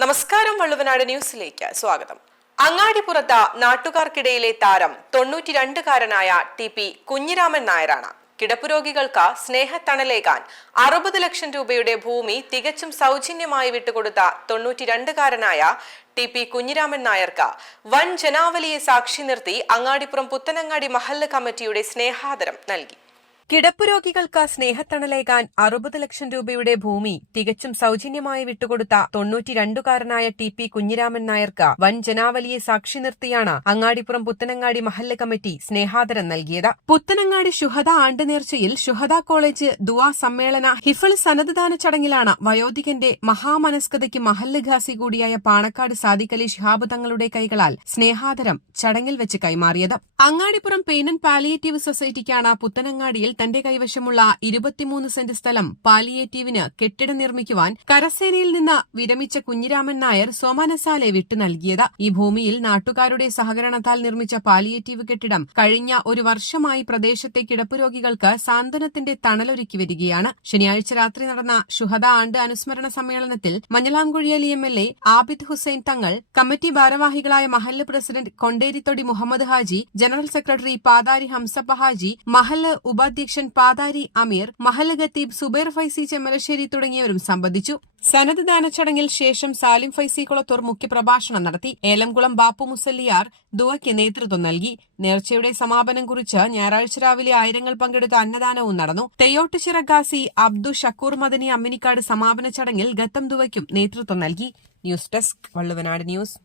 നമസ്കാരം വള്ളുവനാട് ന്യൂസിലേക്ക് സ്വാഗതം. അങ്ങാടിപ്പുറത്ത് നാട്ടുകാർക്കിടയിലെ താരം തൊണ്ണൂറ്റിരണ്ടുകാരനായ ടി പി കുഞ്ഞിരാമൻ നായരാണ്. കിടപ്പുരോഗികൾക്ക് സ്നേഹത്തണലേകാൻ അറുപത് ലക്ഷം രൂപയുടെ ഭൂമി തികച്ചും സൗജന്യമായി വിട്ടുകൊടുത്ത തൊണ്ണൂറ്റിരണ്ടുകാരനായ ടി പി കുഞ്ഞിരാമൻ നായർക്ക് വൻ ജനാവലിയെ സാക്ഷി നിർത്തി അങ്ങാടിപ്പുറം പുത്തനങ്ങാടി മഹല്ല് കമ്മിറ്റിയുടെ സ്നേഹാദരം നൽകി. കിടപ്പുരോഗികൾക്ക് സ്നേഹത്തണലേകാൻ അറുപത് ലക്ഷം രൂപയുടെ ഭൂമി തികച്ചും സൗജന്യമായി വിട്ടുകൊടുത്ത തൊണ്ണൂറ്റിരണ്ടുകാരനായ ടി പി കുഞ്ഞിരാമൻ നായർക്ക് വൻ ജനാവലിയെ സാക്ഷി നിർത്തിയാണ് അങ്ങാടിപ്പുറം പുത്തനങ്ങാടി മഹല്ല് കമ്മിറ്റി സ്നേഹാദരം നൽകിയത്. പുത്തനങ്ങാടി ശുഹദ ആണ്ട് നേർച്ചയിൽ ശുഹദ കോളേജ് ദുവാ സമ്മേളന ഹിഫിൾ സന്നദ്ധദാന ചടങ്ങിലാണ് വയോധികന്റെ മഹാമനസ്കതയ്ക്ക് മഹല്ല് ഖാസി കൂടിയായ പാണക്കാട് സാദിഖലി ഷിഹാബ് തങ്ങളുടെ കൈകളാൽ സ്നേഹാദരം ചടങ്ങിൽ വെച്ച് കൈമാറിയത്. അങ്ങാടിപ്പുറം പെയിൻ ആൻഡ് പാലിയേറ്റീവ് സൊസൈറ്റിക്കാണ് പുത്തനങ്ങാടിയിൽ തന്റെ കൈവശമുള്ള ഇരുപത്തിമൂന്ന് സെന്റ് സ്ഥലം പാലിയേറ്റീവിന് കെട്ടിടം നിർമ്മിക്കുവാൻ കരസേനയിൽ നിന്ന് വിരമിച്ച കുഞ്ഞിരാമൻ നായർ സോമാനസാലെ വിട്ടു നൽകിയത്. ഈ ഭൂമിയിൽ നാട്ടുകാരുടെ സഹകരണത്താൽ നിർമ്മിച്ച പാലിയേറ്റീവ് കെട്ടിടം കഴിഞ്ഞ ഒരു വർഷമായി പ്രദേശത്തെ കിടപ്പുരോഗികൾക്ക് സാന്ത്വനത്തിന്റെ തണലൊരുക്കി വരികയാണ്. ശനിയാഴ്ച രാത്രി നടന്ന ഷുഹദ ആണ്ട് അനുസ്മരണ സമ്മേളനത്തിൽ Manjalamkuzhi Ali M L A Abid Hussain Thangal committee ഭാരവാഹികളായ മഹല്ല് president Konderithodi Muhammad Haji general secretary Pathari Hamsappa Haji മഹല്ല് ഉപാധ്യക്ഷൻ പാതാരി അമീർ മഹലഗത്തീബ് സുബൈർ ഫൈസി ചെമ്മലശ്ശേരി തുടങ്ങിയവരും സംബന്ധിച്ചു. സന്നദ്ധദാന ചടങ്ങിൽ ശേഷം സാലിം ഫൈസി കുളത്തൂർ മുഖ്യപ്രഭാഷണം നടത്തി. ഏലംകുളം ബാപ്പു മുസല്ലിയാർ ദുവയ്ക്ക് നേതൃത്വം നൽകി. നേർച്ചയുടെ സമാപനം കുറിച്ച് ഞായറാഴ്ച രാവിലെ ആയിരങ്ങൾ പങ്കെടുത്ത അന്നദാനവും നടന്നു. തെയ്യോട്ടുചിറ ഗാസി അബ്ദു ഷക്കൂർ മദനി അമ്മിനിക്കാട് സമാപന ചടങ്ങിൽ ഗത്തം ദുവയ്ക്കും നേതൃത്വം നൽകി. News desk Valluvanad news.